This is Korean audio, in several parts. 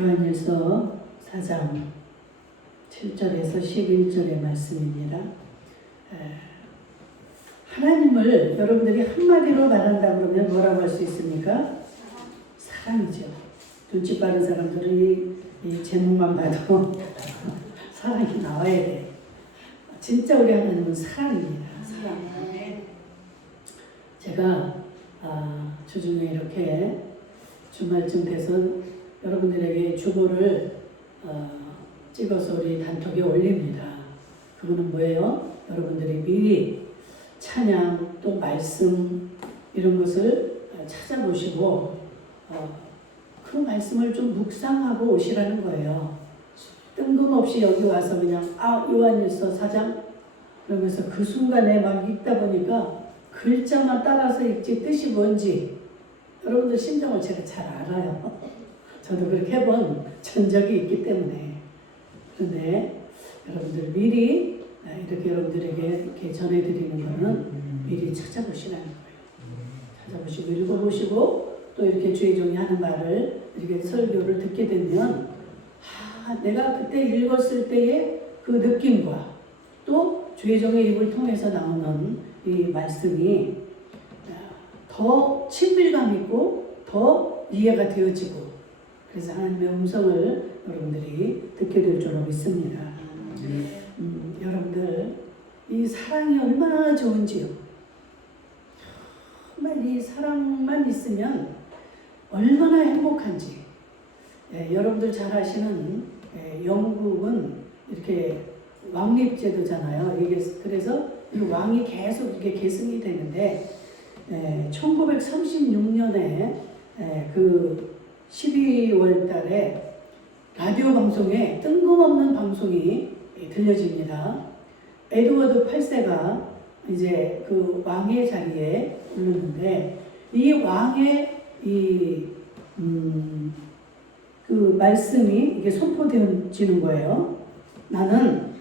요한일서 4장 7절에서 11절의 말씀입니다. 하나님을 여러분들이 한마디로 말한다 그러면 뭐라고 할 수 있습니까? 사랑이죠. 눈치 빠른 사람들은 이 제목만 봐도 사랑이 나와야 돼. 진짜 우리 하나님은 사랑입니다. 사랑. 제가 주중에 이렇게 주말쯤 돼서 여러분들에게 주보를 찍어서 우리 단톡에 올립니다. 그거는 뭐예요? 여러분들이 미리 찬양 또 말씀 이런 것을 찾아보시고 그 말씀을 좀 묵상하고 오시라는 거예요. 뜬금없이 여기 와서 그냥 요한일서 4장 그러면서 그 순간에 막 읽다 보니까 글자만 따라서 읽지 뜻이 뭔지 여러분들 심정을 제가 잘 알아요. 저도 그렇게 해본 전적이 있기 때문에. 그런데 여러분들 미리 이렇게 여러분들에게 이렇게 전해드리는 거는 미리 찾아보시라는 거예요. 찾아보시고 읽어보시고 또 이렇게 주의 종이 하는 말을 이렇게 설교를 듣게 되면 내가 그때 읽었을 때의 그 느낌과 또 주의 종의 입을 통해서 나오는 이 말씀이 더 친밀감 있고 더 이해가 되어지고 그래서 하나님의 음성을 여러분들이 듣게 될 줄로 믿습니다. 여러분들 이 사랑이 얼마나 좋은지요. 정말 이 사랑만 있으면 얼마나 행복한지. 여러분들 잘 아시는 영국은 이렇게 왕립제도잖아요. 이게 그래서 이 왕이 계속 이렇게 계승이 되는데 1936년에 그 12월 달에 라디오 방송에 뜬금없는 방송이 들려집니다. 에드워드 8세가 이제 그 왕의 자리에 오르는데 이 왕의 그 말씀이 이게 선포되어지는 거예요. 나는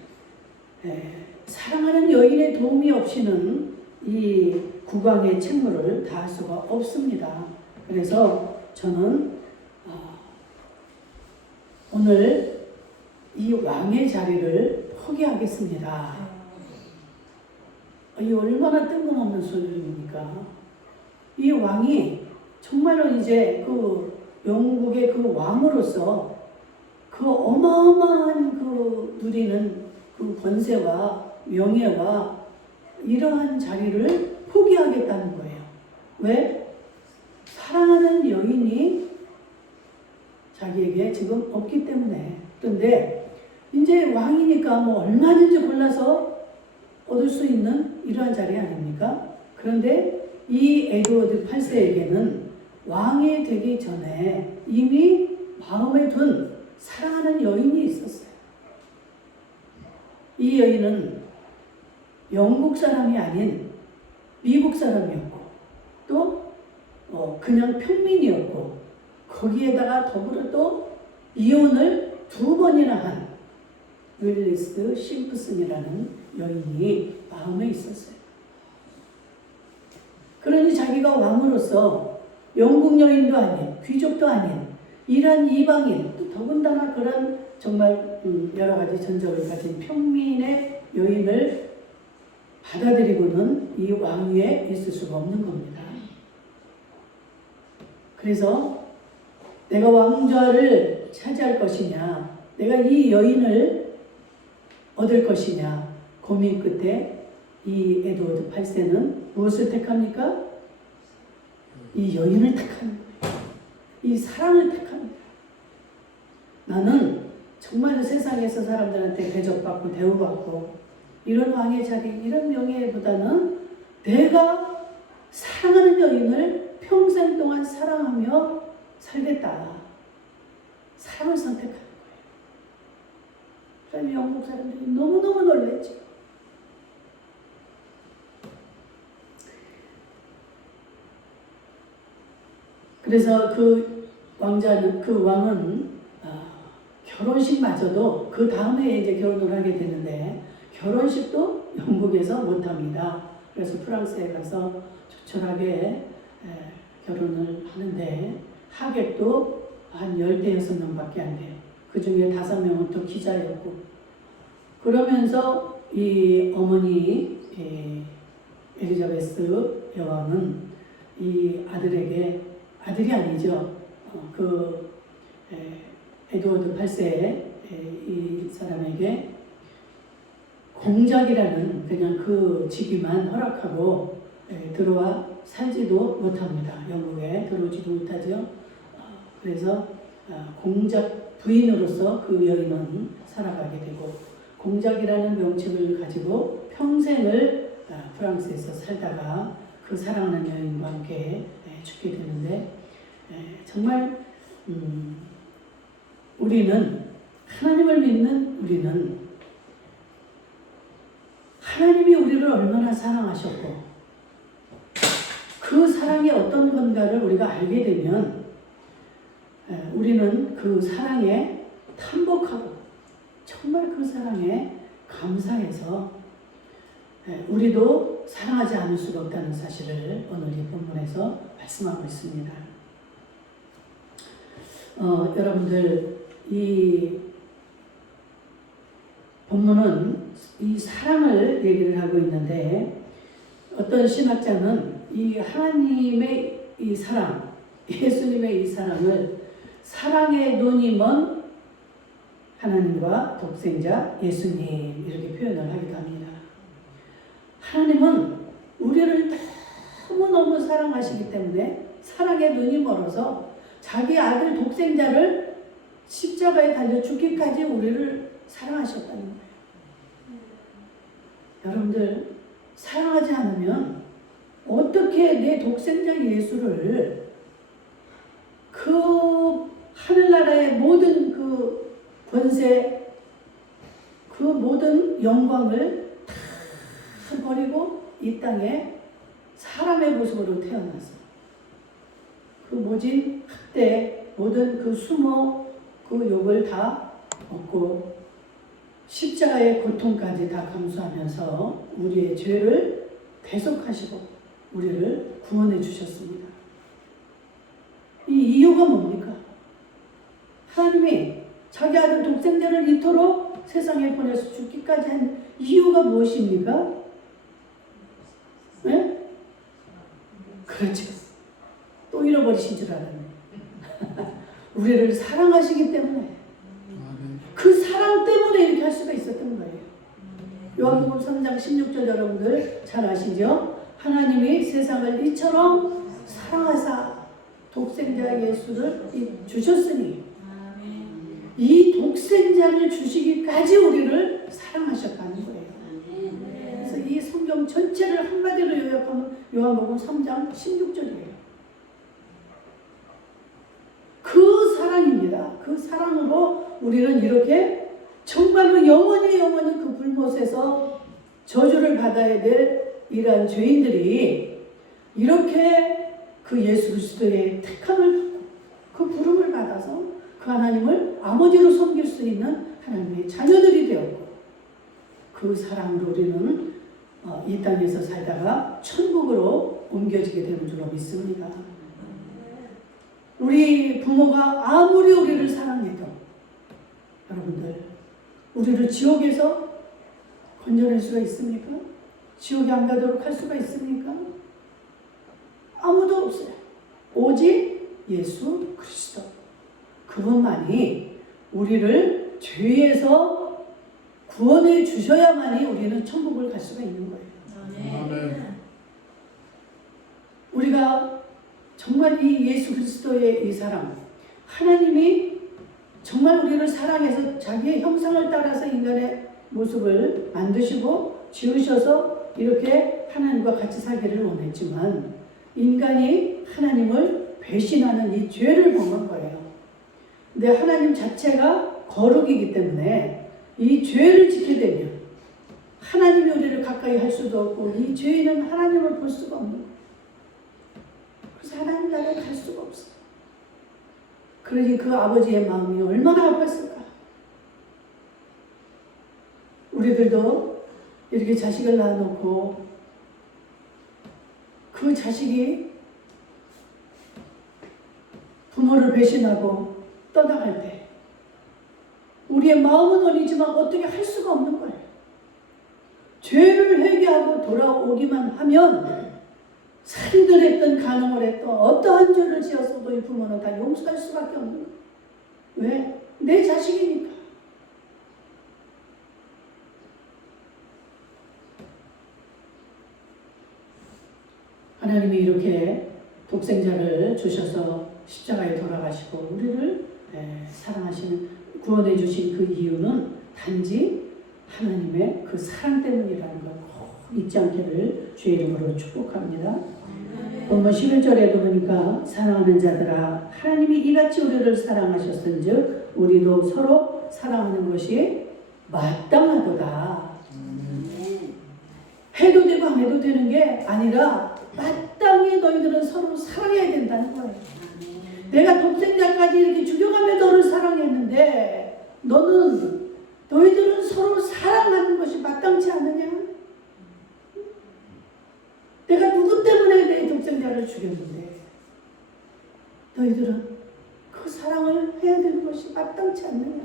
사랑하는 여인의 도움이 없이는 이 국왕의 책무를 다할 수가 없습니다. 그래서 저는 오늘 이 왕의 자리를 포기하겠습니다. 이 얼마나 뜬금없는 소리입니까? 이 왕이 정말로 이제 그 영국의 그 왕으로서 그 어마어마한 그 누리는 그 권세와 명예와 이러한 자리를 포기하겠다는 거예요. 왜? 사랑하는 여인이 자기에게 지금 없기 때문에. 그런데 이제 왕이니까 뭐 얼마든지 골라서 얻을 수 있는 이러한 자리 아닙니까? 그런데 이 에드워드 8세에게는 왕이 되기 전에 이미 마음에 둔 사랑하는 여인이 있었어요. 이 여인은 영국 사람이 아닌 미국 사람이었고 또 그냥 평민이었고 거기에다가 더불어 또 이혼을 2번이나 한 윌리스 심프슨이라는 여인이 마음에 있었어요. 그러니 자기가 왕으로서 영국 여인도 아닌 귀족도 아닌 이란 이방인 또 더군다나 그런 정말 여러 가지 전적을 가진 평민의 여인을 받아들이고는 이 왕위에 있을 수가 없는 겁니다. 그래서 내가 왕좌를 차지할 것이냐, 내가 이 여인을 얻을 것이냐 고민 끝에 이 에드워드 8세는 무엇을 택합니까? 이 여인을 택하는 거예요. 이 사랑을 택합니다. 나는 정말 세상에서 사람들한테 대접받고 대우받고 이런 왕의 자리, 이런 명예보다는 내가 사랑하는 여인을 평생 동안 사랑하며 살겠다. 사랑을 선택하는 거예요. 그러면 영국 사람들이 너무너무 놀랐죠. 그래서 그 왕은 결혼식마저도 그 다음에 이제 결혼을 하게 되는데 결혼식도 영국에서 못합니다. 그래서 프랑스에 가서 조촐하게 결혼을 하는데 하객도 한 16명밖에 안 돼요. 그 중에 5명은 또 기자였고. 그러면서 이 어머니 엘리자베스 여왕은 이 아들에게, 아들이 아니죠. 에드워드 8세 이 사람에게 공작이라는 그냥 그 직위만 허락하고 들어와 살지도 못합니다. 영국에 들어오지도 못하죠. 그래서 공작 부인으로서 그 여인은 살아가게 되고, 공작이라는 명칭을 가지고 평생을 프랑스에서 살다가 그 사랑하는 여인과 함께 죽게 되는데, 정말 우리는, 하나님을 믿는 우리는 하나님이 우리를 얼마나 사랑하셨고 그 사랑이 어떤 건가를 우리가 알게 되면 우리는 그 사랑에 탐복하고 정말 그 사랑에 감사해서 우리도 사랑하지 않을 수가 없다는 사실을 오늘 이 본문에서 말씀하고 있습니다. 여러분들, 이 본문은 이 사랑을 얘기를 하고 있는데, 어떤 신학자는 이 하나님의 이 사랑, 예수님의 이 사랑을 사랑의 눈이 먼 하나님과 독생자 예수님, 이렇게 표현을 하기도 합니다. 하나님은 우리를 너무너무 사랑하시기 때문에 사랑의 눈이 멀어서 자기 아들 독생자를 십자가에 달려 죽기까지 우리를 사랑하셨다는 거예요. 여러분들, 사랑하지 않으면 어떻게 내 독생자 예수를 그 하늘나라의 모든 그 권세, 그 모든 영광을 다 버리고 이 땅에 사람의 모습으로 태어나서 그 모진 학대, 모든 그 수모, 그 욕을 다 얻고 십자가의 고통까지 다 감수하면서 우리의 죄를 대속하시고 우리를 구원해 주셨습니다. 이 이유가 뭡니까? 하나님이 자기 아들 독생자를 이토록 세상에 보내서 죽기까지 한 이유가 무엇입니까? 네? 그렇죠. 또 잃어버리신 줄 알았네. 우리를 사랑하시기 때문에, 그 사랑 때문에 이렇게 할 수가 있었던 거예요. 요한복음 3장 16절 여러분들 잘 아시죠? 하나님이 세상을 이처럼 사랑하사 독생자 예수를 주셨으니 이 독생자를 주시기까지 우리를 사랑하셨다는 거예요. 그래서 이 성경 전체를 한마디로 요약하면 요한복음 3장 16절이에요. 그 사랑입니다. 그 사랑으로 우리는 이렇게 정말로 영원히 그 불못에서 저주를 받아야 될 이러한 죄인들이 이렇게 그 예수 그리스도의 택함을 받고 그 부름을 받아서 그 하나님을 아버지로 섬길 수 있는 하나님의 자녀들이 되었고, 그 사랑으로 우리는 이 땅에서 살다가 천국으로 옮겨지게 되는 줄로 믿습니다. 우리 부모가 아무리 우리를 사랑해도 여러분들, 우리를 지옥에서 건져낼 수가 있습니까? 지옥에 안 가도록 할 수가 있습니까? 아무도 없어요. 오직 예수 그리스도, 그분만이 우리를 죄에서 구원해 주셔야만이 우리는 천국을 갈 수가 있는 거예요. 아멘. 우리가 정말 이 예수 그리스도의 이 사랑, 하나님이 정말 우리를 사랑해서 자기의 형상을 따라서 인간의 모습을 만드시고 지으셔서 이렇게 하나님과 같이 살기를 원했지만, 인간이 하나님을 배신하는 이 죄를 범한 거예요. 근데 하나님 자체가 거룩이기 때문에 이 죄를 지게 되면 하나님이 우리를 가까이 할 수도 없고, 이 죄인은 하나님을 볼 수가 없는 거예요. 그래서 하나님 나라에 갈 수가 없어요. 그러니 그 아버지의 마음이 얼마나 아팠을까. 우리들도 이렇게 자식을 낳아놓고 그 자식이 부모를 배신하고 떠나갈 때 우리의 마음은 어리지만 어떻게 할 수가 없는 거예요. 죄를 회개하고 돌아오기만 하면 살인을 했던 간음을 했던 어떠한 죄를 지었어도 이 부모는 다 용서할 수밖에 없는 거예요. 왜? 내 자식이니까. 하나님이 이렇게 독생자를 주셔서 십자가에 돌아가시고 우리를 사랑하시는, 구원해 주신 그 이유는 단지 하나님의 그 사랑 때문이라는 걸 꼭 잊지 않기를 주의 이름으로 축복합니다. 본문 11절에도 보니까 사랑하는 자들아 하나님이 이같이 우리를 사랑하셨은즉 우리도 서로 사랑하는 것이 마땅하도다. 해도 되고 안 해도 되는 게 아니라 마땅히 너희들은 서로 사랑해야 된다는 거예요. 내가 독생자까지 이렇게 죽여가며 너를 사랑했는데 너희들은 서로 사랑하는 것이 마땅치 않느냐? 내가 누구 때문에 내 독생자를 죽였는데 너희들은 그 사랑을 해야 되는 것이 마땅치 않느냐?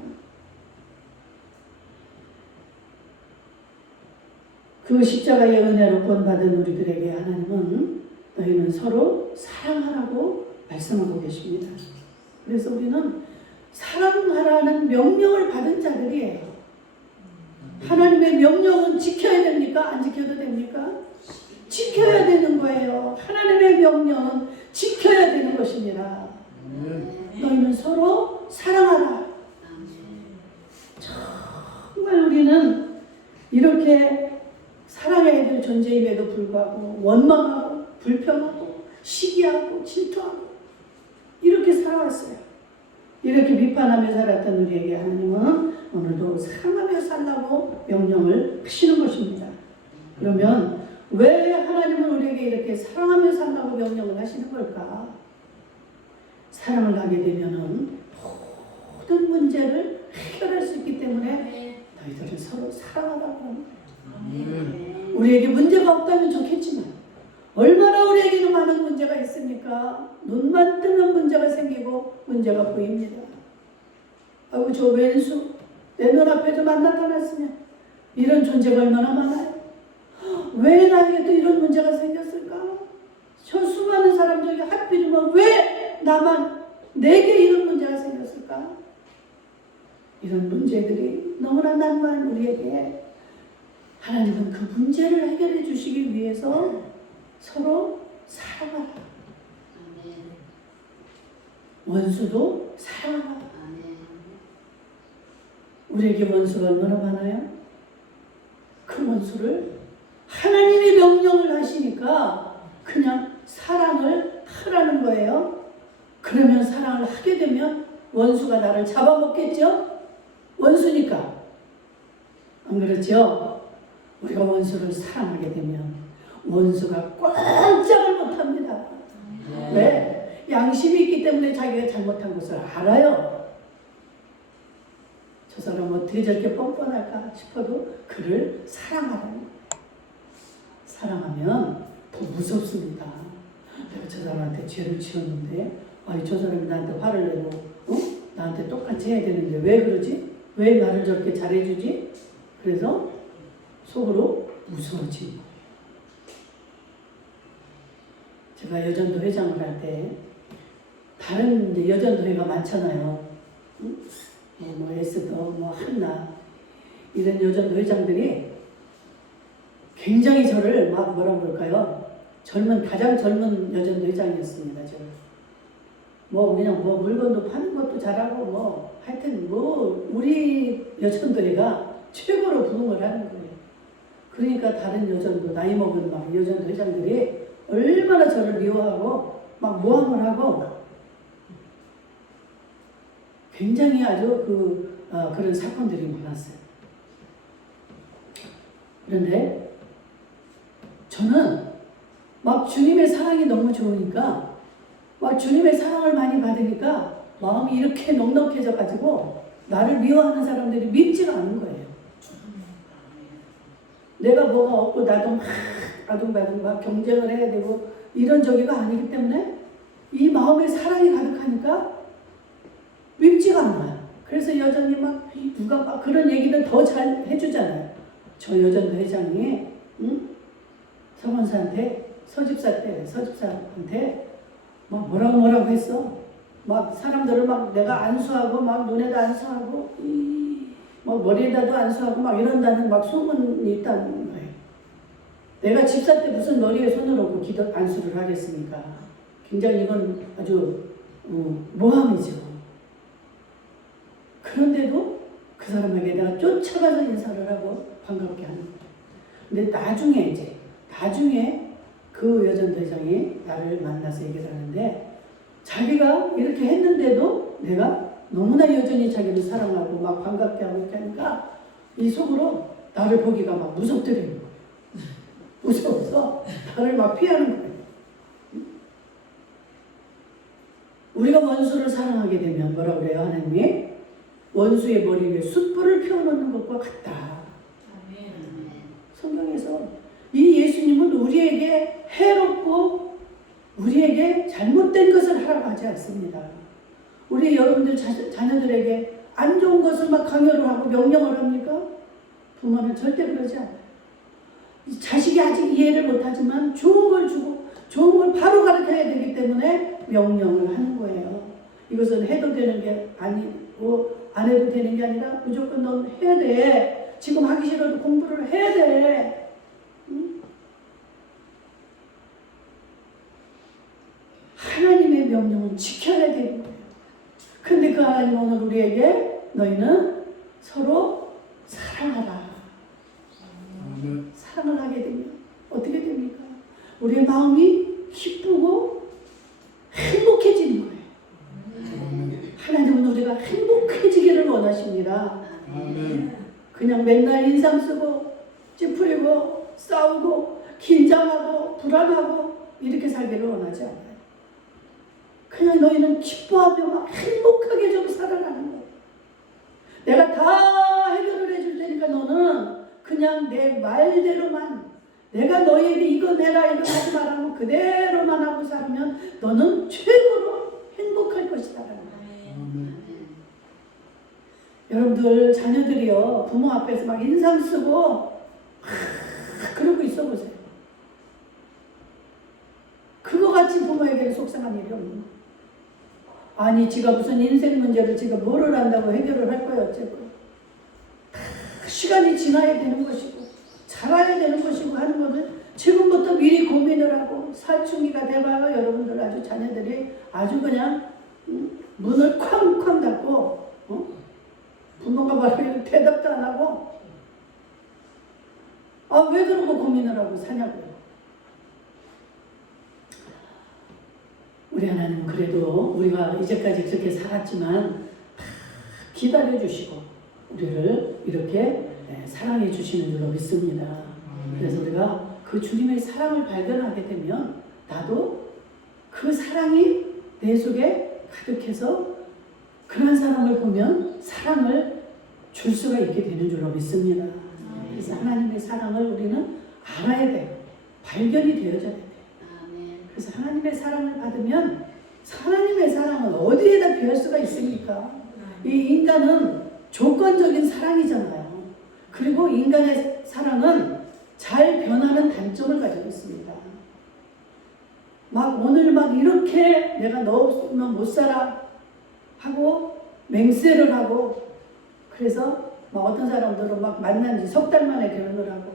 그 십자가의 은혜로 구원받은 우리들에게 하나님은 너희는 서로 사랑하라고 말씀하고 계십니다. 그래서 우리는 사랑하라는 명령을 받은 자들이에요. 하나님의 명령은 지켜야 됩니까? 안 지켜도 됩니까? 지켜야 되는 거예요. 하나님의 명령은 지켜야 되는 것입니다. 너희는 서로 사랑하라. 정말 우리는 이렇게 사랑해야 될 존재임에도 불구하고 원망하고 불평하고 시기하고 질투하고 이렇게 살아왔어요. 이렇게 비판하며 살았던 우리에게 하나님은 오늘도 사랑하며 살라고 명령을 하시는 것입니다. 그러면 왜 하나님은 우리에게 이렇게 사랑하며 살라고 명령을 하시는 걸까? 사랑을 하게 되면은 모든 문제를 해결할 수 있기 때문에 너희들은 서로 사랑하라고 합니다. 우리에게 문제가 없다면 좋겠지만 얼마나 우리에게는 많은 문제가 있습니까? 눈만 뜨면 문제가 생기고 문제가 보입니다. 아이고 저 왼수 내 눈앞에 좀 안 나타났으면 이런 존재가 얼마나 많아요. 왜 나에게도 이런 문제가 생겼을까? 저 수많은 사람 중에 하필이면 왜 나만 내게 이런 문제가 생겼을까? 이런 문제들이 너무나 난무한 우리에게 하나님은 그 문제를 해결해 주시기 위해서 서로 사랑하라. 원수도 사랑하라. 우리에게 원수가 얼마나 많아요? 그 원수를 하나님이 명령을 하시니까 그냥 사랑을 하라는 거예요. 그러면 사랑을 하게 되면 원수가 나를 잡아먹겠죠? 원수니까. 안 그렇죠? 우리가 원수를 사랑하게 되면 원수가 꼼짝을 못합니다. 왜? 양심이 있기 때문에 자기가 잘못한 것을 알아요. 저 사람 어떻게 저렇게 뻔뻔할까 싶어도 그를 사랑하라는 거예요. 사랑하면 더 무섭습니다. 내가 저 사람한테 죄를 지었는데 저 사람이 나한테 화를 내고 나한테 똑같이 해야 되는데 왜 그러지? 왜 나를 저렇게 잘해주지? 그래서 속으로 무서워지는 거예요. 제가 여전도 회장을 할 때 다른 이제 여전도 회가 많잖아요. 뭐 에스더, 뭐 한나 이런 여전도 회장들이 굉장히 저를 막 뭐라 그럴까요? 가장 젊은 여전도 회장이었습니다. 저를. 그냥 물건도 파는 것도 잘하고 하여튼 우리 여전도회가 최고로 부흥을 하는 거예요. 그러니까 다른 여전도 나이 먹은 막 여전도 회장들이 얼마나 저를 미워하고 막 모함을 하고 굉장히 아주 그런 사건들이 많았어요. 그런데 저는 막 주님의 사랑이 너무 좋으니까 막 주님의 사랑을 많이 받으니까 마음이 이렇게 넉넉해져 가지고 나를 미워하는 사람들이 밉지가 않은 거예요. 내가 뭐가 없고 나도 막 아둥바둥 막 경쟁을 해야 되고 이런 저기가 아니기 때문에 이 마음에 사랑이 가득하니까 밉지가 않아요. 그래서 여전히 막 누가 막 그런 얘기를 더 잘 해주잖아요. 저 여전도 회장이 서원사한테 서집사한테 막 뭐라고 했어. 막 사람들을 막 내가 안수하고 막 눈에다 안수하고 막 머리에다도 안수하고 막 이런다는 막 소문이 있다는 거예요. 내가 집사 때 무슨 머리에 손을 얹고 기도 안수를 하겠습니까? 굉장히 이건 아주 모함이죠. 그런데도 그 사람에게 내가 쫓아가서 인사를 하고 반갑게 하는 거예요. 근데 나중에 그 여전대장이 나를 만나서 얘기를 하는데 자기가 이렇게 했는데도 내가 너무나 여전히 자기를 사랑하고 막 반갑게 하고 이렇게 하니까 이 속으로 나를 보기가 막 무섭더라는 거예요. 무서워서 나를 막 피하는 거예요. 우리가 원수를 사랑하게 되면 뭐라고 그래요? 하나님이 원수의 머리 위에 숯불을 피워놓는 것과 같다. 성경에서 이 예수님은 우리에게 해롭고 우리에게 잘못된 것을 하라고 하지 않습니다. 우리 여러분들 자녀들에게 안 좋은 것을 막 강요를 하고 명령을 합니까? 부모는 절대 그러지 않아요. 자식이 아직 이해를 못하지만 좋은 걸 주고 좋은 걸 바로 가르쳐야 되기 때문에 명령을 하는 거예요. 이것은 해도 되는 게 아니고 안 해도 되는 게 아니라 무조건 넌 해야 돼. 지금 하기 싫어도 공부를 해야 돼. 하나님의 명령은 지켜야 되는 거예요. 근데 그 하나님은 오늘 우리에게 너희는 서로 사랑하라. 사랑을 하게 되면 어떻게 됩니까? 우리의 마음이 기쁘고 행복해지는 거예요. 하나님은 우리가 행복해지기를 원하십니다. 그냥 맨날 인상 쓰고 찌푸리고 싸우고 긴장하고 불안하고 이렇게 살기를 원하지 않아요. 그냥 너희는 기뻐하며 막 행복하게 좀 살아가는 거예요. 내가 다 해결을 해줄 테니까 너는 그냥 내 말대로만 내가 너희에게 이거 내라 이거 하지 말라고 그대로만 하고 살면 너는 최고로 행복할 것이다. 여러분들 자녀들이요 부모 앞에서 막 인상 쓰고 그러고 있어 보세요. 그거 같이 부모에게는 속상한 일이 없는 거예요. 아니 지가 무슨 인생 문제를 지가 뭐를 한다고 해결을 할 거야 어쨌고 시간이 지나야 되는 것이고 자라야 되는 것이고 하는 것을 지금부터 미리 고민을 하고 사춘기가 돼봐요. 여러분들 아주 자녀들이 아주 그냥 문을 쾅쾅 닫고 부모가 말하면 대답도 안 하고 왜 그러고 고민을 하고 사냐고요. 우리 하나님은 그래도 우리가 이제까지 그렇게 살았지만 기다려주시고 우리를 이렇게 사랑해 주시는 줄로 믿습니다. 그래서 우리가 그 주님의 사랑을 발견하게 되면 나도 그 사랑이 내 속에 가득해서 그런 사람을 보면 사랑을 줄 수가 있게 되는 줄로 믿습니다. 그래서 하나님의 사랑을 우리는 알아야 돼요. 발견이 되어져야 돼요. 그래서 하나님의 사랑을 받으면 하나님의 사랑은 어디에다 비할 수가 있습니까? 이 인간은 조건적인 사랑이잖아요. 그리고 인간의 사랑은 잘 변하는 단점을 가지고 있습니다. 막 오늘 막 이렇게 내가 너 없으면 못 살아 하고 맹세를 하고 그래서 막 어떤 사람들은 막 만난 지 석 달 만에 결혼을 하고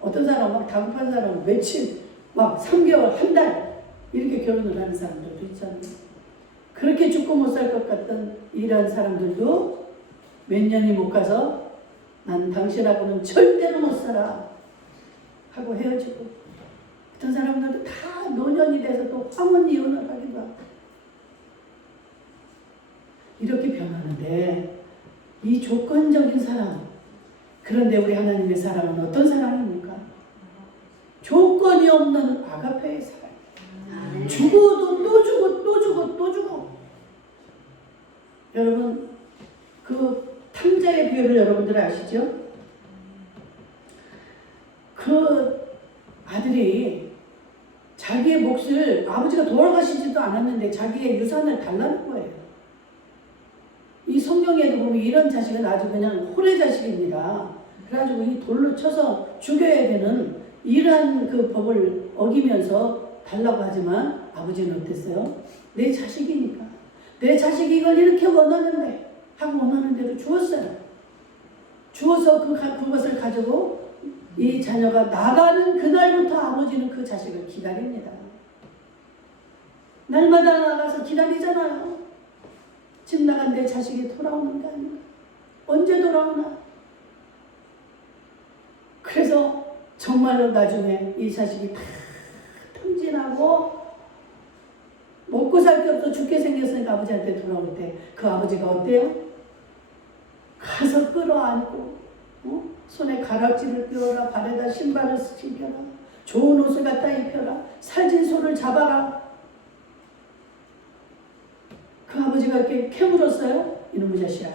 어떤 사람은 막 다급한 사람은 며칠 막 3개월 한 달 이렇게 결혼을 하는 사람들도 있잖아요. 그렇게 죽고 못 살 것 같던 이런 사람들도 몇 년이 못 가서 난 당신하고는 절대로 못 살아 하고 헤어지고 어떤 사람들도 다 노년이 돼서 또 황혼 이혼을 하기도 하고 이렇게 변하는데 이 조건적인 사랑 그런데 우리 하나님의 사랑은 어떤 사랑입니까? 조건이 없는 아가페의 사랑. 죽어도 또 주고 또 주고 또 주고. 여러분 그 탕자의 비유를 여러분들 아시죠? 그 아들이 자기의 몫을 아버지가 돌아가시지도 않았는데 자기의 유산을 달라는 거예요. 이 성경에도 보면 이런 자식은 아주 그냥 호래 자식입니다. 그래가지고 이 돌로 쳐서 죽여야 되는 이러한 그 법을 어기면서 달라고 하지만 아버지는 어땠어요? 내 자식이니까. 내 자식이 이걸 이렇게 원하는데 하고 원하는 대로 주었어요. 주어서 그것을 가지고 이 자녀가 나가는 그날부터 아버지는 그 자식을 기다립니다. 날마다 나가서 기다리잖아요. 집 나간 내 자식이 돌아오는 게 아닌가. 언제 돌아오나. 그래서 정말로 나중에 이 자식이 다 탕진하고 먹고 살 게 없어 죽게 생겼으니까 아버지한테 돌아올 때 그 아버지가 어때요? 가서 끌어안고 손에 가락지를 끼워라, 발에다 신발을 신겨라, 좋은 옷을 갖다 입혀라, 살진 소를 잡아라. 그 아버지가 이렇게 캐물었어요. 이놈의 자식아,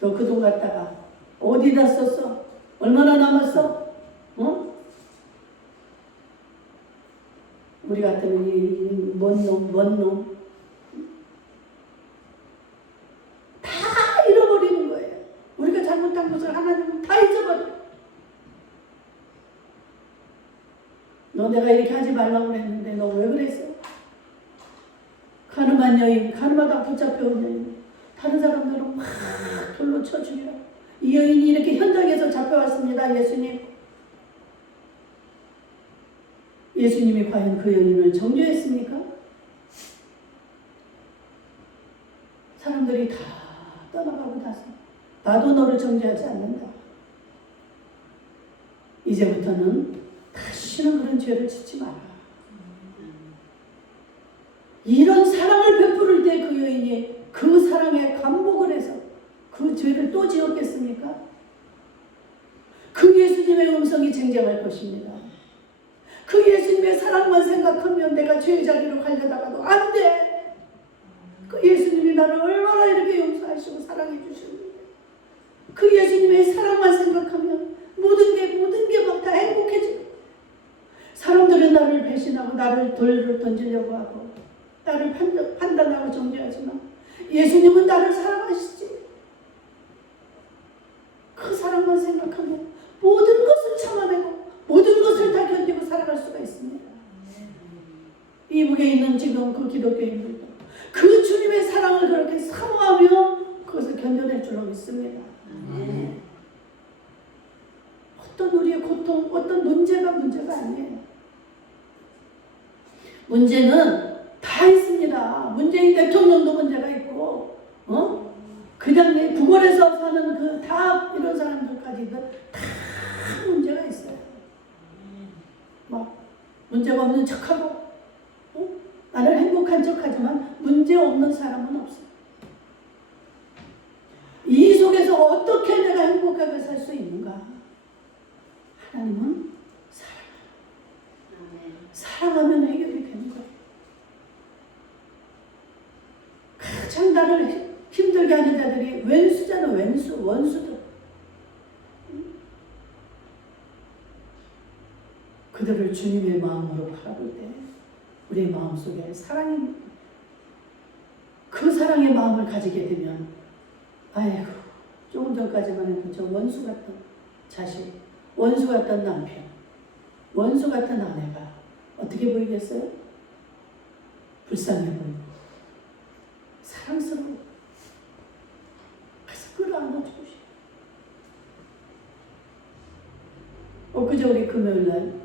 너 그 돈 갖다가 어디다 썼어? 얼마나 남았어? 우리 같으면 이 먼 놈 다 잃어버리는 거예요. 우리가 잘못한 것을 하나님은 다 잊어버려. 너 내가 이렇게 하지 말라고 그랬는데 너 왜 그랬어? 가늠한 여인, 가늠하다 붙잡혀온 여인, 다른 사람들은 막 돌로 쳐 죽이라. 이 여인이 이렇게 현장에서 잡혀왔습니다. 예수님이 과연 그 여인을 정죄했습니까? 사람들이 다 떠나가고 나서 나도 너를 정죄하지 않는다. 이제부터는 다시는 그런 죄를 짓지 마라. 이런 사랑을 베풀을 때 그 여인이 그 사랑에 감복을 해서 그 죄를 또 지었겠습니까? 그 예수님의 음성이 쟁쟁할 것입니다. 그 예수님의 사랑만 생각하면 내가 죄의 자리로 가려다가도 안 돼. 그 예수님이 나를 얼마나 이렇게 용서하시고 사랑해 주시는데 그 예수님의 사랑만 생각하면 모든 게 막 다 행복해지고, 사람들은 나를 배신하고 나를 돌로 던지려고 하고 나를 판단하고 정죄하지만 예수님은 나를 사랑하시지. 그 사랑만 생각하면 모든 것을 참아내고 모든 것을 다 견디고 살아갈 수가 있습니다. 이북에 있는 지금 그 기독교인들도 그 주님의 사랑을 그렇게 사모하며 그것을 견뎌낼 줄로 믿습니다. 어떤 우리의 고통, 어떤 문제가 아니에요. 문제는 다 있습니다. 문재인 대통령도 문제가 있고, 그냥 구걸에서 사는 그 다 이런 사람들까지도 다 문제가 있어요. 막 문제가 없는 척하고, 나는 행복한 척하지만 문제 없는 사람은 없어요. 이 속에서 어떻게 내가 행복하게 살 수 있는가? 하나님은 사랑하면 해결이 되는 거예요. 가장 나를 힘들게 하는 자들이 왼수잖아. 원수들. 그들을 주님의 마음으로 바라볼 때 우리의 마음속에 사랑입니다. 그 사랑의 마음을 가지게 되면, 아이고, 조금 전까지만 해도 저 원수 같던 자식, 원수 같던 남편, 원수 같은 아내가 어떻게 보이겠어요? 불쌍해 보이고 사랑스러워. 가서 끌어안아주고 싶어. 엊그제 우리 금요일날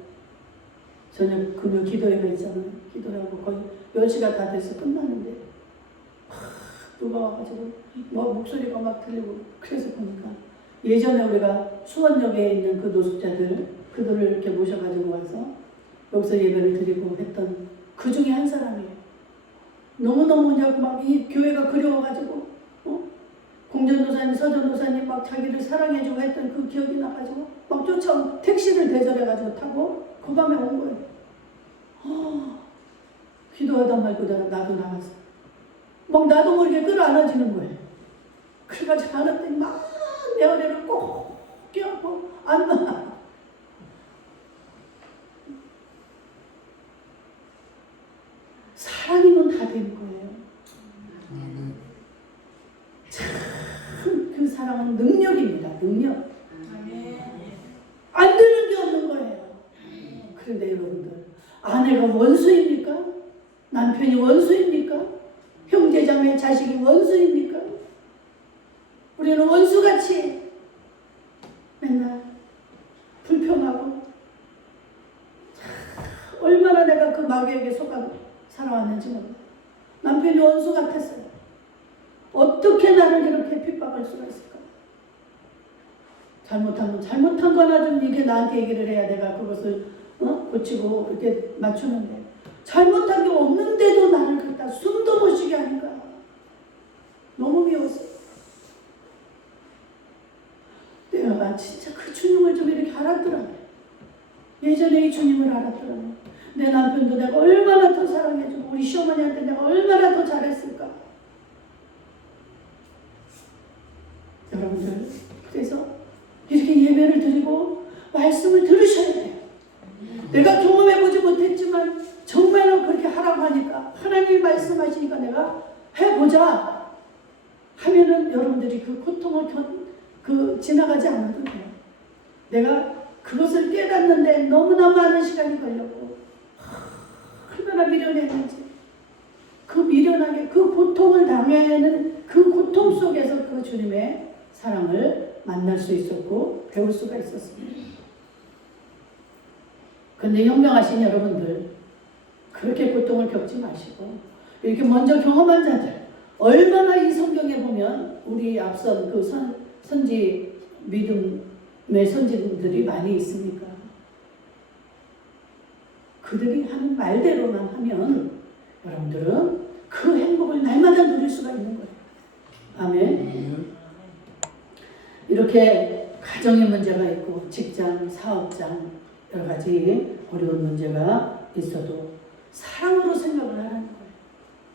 저녁 금요 기도회가 있잖아요. 기도하고 거의 10시가 다 돼서 끝났는데 누가 와가지고 목소리가 막 들리고, 그래서 보니까 예전에 우리가 수원역에 있는 그 노숙자들, 그들을 이렇게 모셔가지고 와서 여기서 예배를 드리고 했던 그 중에 한 사람이에요. 너무너무 막 이 교회가 그리워가지고 공전도사님, 서전도사님 막 자기를 사랑해주고 했던 그 기억이 나가지고 막 쫓아온 택시를 대절해가지고 타고 그 밤에 온 거예요. 기도하다 말고 나도 나갔어. 막 나도 모르게 끌어안아지는 거예요. 그래가지고 안았더니 막 내 어깨를 꼭 껴안고 안아. 사랑이면 다 되는 거예요. 참 사랑은 능력입니다. 능력. 안 되는 게 없는 거예요. 그런데 여러분들, 아내가 원수입니까? 남편이 원수입니까? 형제자매 자식이 원수입니까? 우리는 원수같이 맨날 불평하고, 얼마나 내가 그 마귀에게 속아 살아왔는지 몰라. 남편이 원수 같았어요. 어떻게 나를 이렇게 핍박할 수가 있을까? 잘못하면 잘못한 거나 좀 이게 나한테 얘기를 해야 내가 그것을 고치고 이렇게 맞추는데, 잘못한 게 없는데도 나를 갖다 숨도 못 쉬게 하니까 너무 미웠어요. 내가 진짜 그 주님을 좀 이렇게 알았더라면, 예전에 이 주님을 알았더라면 내 남편도 내가 얼마나 더 사랑해주고 우리 시어머니한테 내가 얼마나 더 잘했을까. 여러분들, 그래서 이렇게 예배를 드리고 말씀을 들으셔야 돼요. 내가 경험해보지 못했지만 정말로 그렇게 하라고 하니까, 하나님이 말씀하시니까 내가 해보자 하면은 여러분들이 그 고통을 지나가지 않아도 돼요. 내가 그것을 깨닫는데 너무나 많은 시간이 걸렸고, 얼마나 미련했는지, 그 미련하게 그 고통을 당하는 그 고통 속에서 그 주님의 사랑을 만날 수 있었고 배울 수가 있었습니다. 그런데 현명하신 여러분들, 그렇게 고통을 겪지 마시고, 이렇게 먼저 경험한 자들, 얼마나 이 성경에 보면 우리 앞선 그 선지 믿음의 선지들이 많이 있습니까? 그들이 하는 말대로만 하면 여러분들은 그 행복을 날마다 누릴 수가 있는 거예요. 아멘. 이렇게 가정의 문제가 있고 직장, 사업장 여러 가지 어려운 문제가 있어도 사랑으로 생각을 하는 거예요.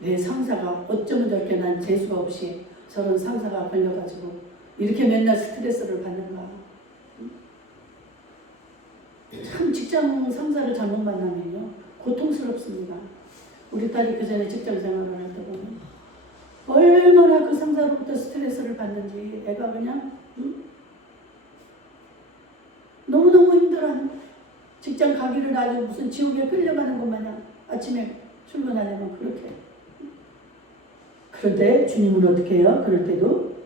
내 상사가 어쩌면 저렇게 난 재수가 없이 저런 상사가 걸려가지고 이렇게 맨날 스트레스를 받는가. 참 직장 상사를 잘못 만나면요 고통스럽습니다. 우리 딸이 그 전에 직장 생활을 할 때 보면 얼마나 그 상사로부터 스트레스를 받는지 애가 그냥 너무너무 힘들어하는 거예요. 직장 가기를 아주 무슨 지옥에 끌려가는 것 마냥 아침에 출근하려면 그렇게. 그런데 주님은 어떻게 해요? 그럴 때도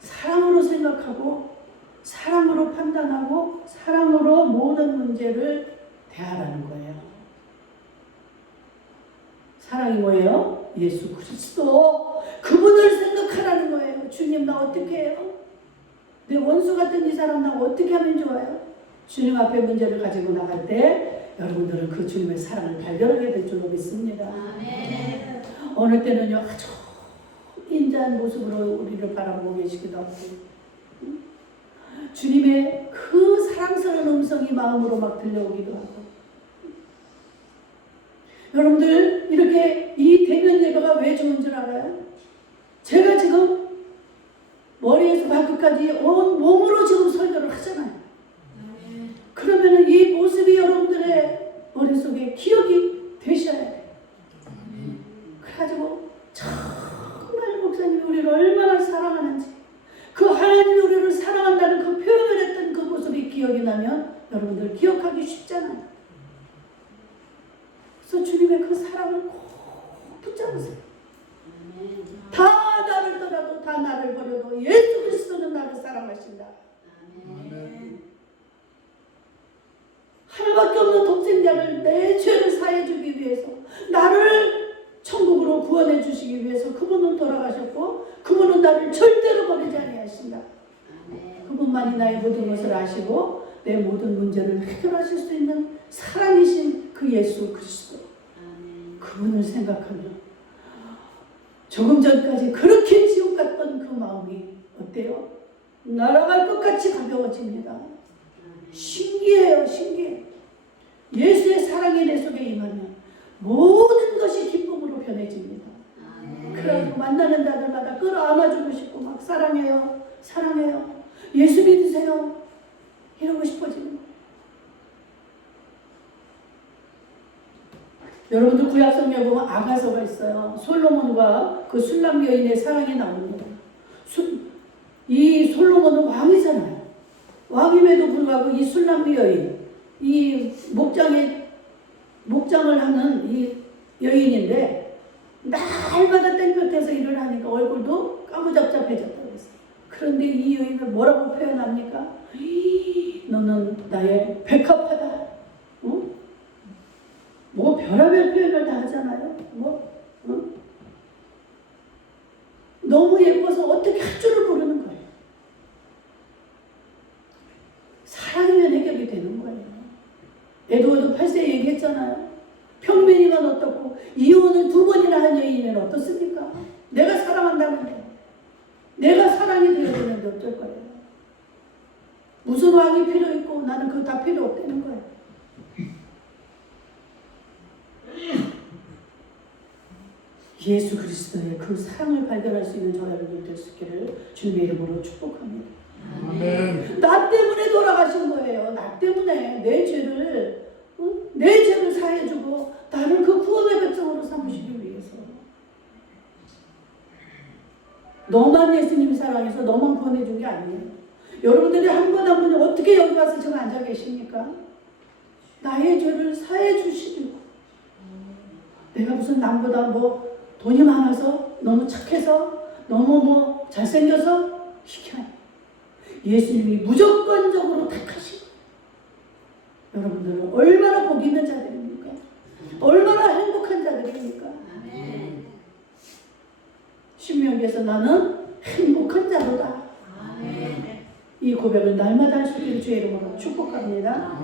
사랑으로 생각하고 사랑으로 판단하고 사랑으로 모든 문제를 대하라는 거예요. 사랑이 뭐예요? 예수 그리스도, 그분을 생각하라는 거예요. 주님 나 어떻게 해요? 내 원수 같은 이 사람 나 어떻게 하면 좋아요? 주님 앞에 문제를 가지고 나갈 때 여러분들은 그 주님의 사랑을 발견하게 될 줄로 믿습니다. 아멘. 어느 때는요 아주 인자한 모습으로 우리를 바라보고 계시기도 하고, 주님의 그 사랑스러운 음성이 마음으로 막 들려오기도 하고. 여러분들 이렇게 이 대면 예배가 왜 좋은 줄 알아요? 제가 지금 머리에서 발끝까지 온 몸으로 지금 설교를 하잖아요. 그러면은 이 모습이 여러분들의 머릿속에 기억이 되셔야 돼요. 그래가지고 정말 목사님이 우리를 얼마나 사랑하는지, 그 하나님이 우리를 사랑한다는 그 표현을 했던 그 모습이 기억이 나면 여러분들 기억하기 쉽잖아요. 그래서 주님의 그 사랑을 꼭 붙잡으세요. 다 나를 떠나도 다 나를 버려도 예수 그리스도는 나를 사랑하신다. 하나밖에 없는 독생자를 내 죄를 사해주기 위해서, 나를 천국으로 구원해 주시기 위해서 그분은 돌아가셨고 그분은 나를 절대로 버리지 아니하신다. 그분만이 나의 모든 것을 아시고 내 모든 문제를 해결하실 수 있는 사랑이신 그 예수 그리스도, 그분을 생각하면 조금 전까지 그렇게 지옥 같던 그 마음이 어때요? 날아갈 것 같이 가벼워집니다. 신기해요. 신기해. 예수의 사랑이 내 속에 임하면 모든 것이 기쁨으로 변해집니다. 그래서 만나는 자들마다 끌어안아주고 싶고 막 사랑해요. 사랑해요. 예수 믿으세요. 이러고 싶어지는 거예요. 여러분들 구약성경에 보면 아가서가 있어요. 솔로몬과 그 술람 여인의 사랑이 나옵니다. 이 솔로몬은 왕이잖아요. 왕임에도 불구하고 이 술람미 여인, 이 목장을 하는 이 여인인데 날마다 땡볕에서 일을 하니까 얼굴도 까무잡잡해졌다고 했어요. 그런데 이 여인을 뭐라고 표현합니까? 너는 나의 백합화다. 뭐 별의별 표현을 다 하잖아요. 너무 예뻐서 어떻게 할 줄을 모르는 거예요. 사랑이면 해결이 되는 거예요. 에드워드 8세 얘기했잖아요. 평민이면 어떻고 이혼을 2번이나 한 여인이면 어떻습니까? 내가 사랑한다는데, 내가 사랑이 되어야 되는데 어쩔 거예요. 무슨 왕이 필요 있고 나는 그거 다 필요 없다는 거예요. 예수 그리스도의 그 사랑을 발견할 수 있는 저와 여러분들 될 수 있기를 주님의 이름으로 축복합니다. 아멘. 나 때문에 돌아가신 거예요. 나 때문에 내 죄를 사해주고 나를 그 구원의 백성으로 삼으시기 위해서. 너만 예수님 사랑해서 너만 구원해준 게 아니에요. 여러분들이 한 분 한 분이 어떻게 여기 와서 지금 앉아 계십니까? 나의 죄를 사해 주시고, 내가 무슨 남보다 뭐 돈이 많아서, 너무 착해서, 너무 잘생겨서 이게 아니에요. 예수님이 무조건적으로 택하신 거예요. 여러분들은 얼마나 복 있는 자들입니까? 얼마나 행복한 자들입니까? 신명기에서 나는 행복한 자로다. 이 고백을 날마다 할 수 있는 주의 이름으로 축복합니다.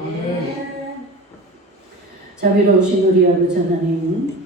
자비로우신 우리 아버지 하나님,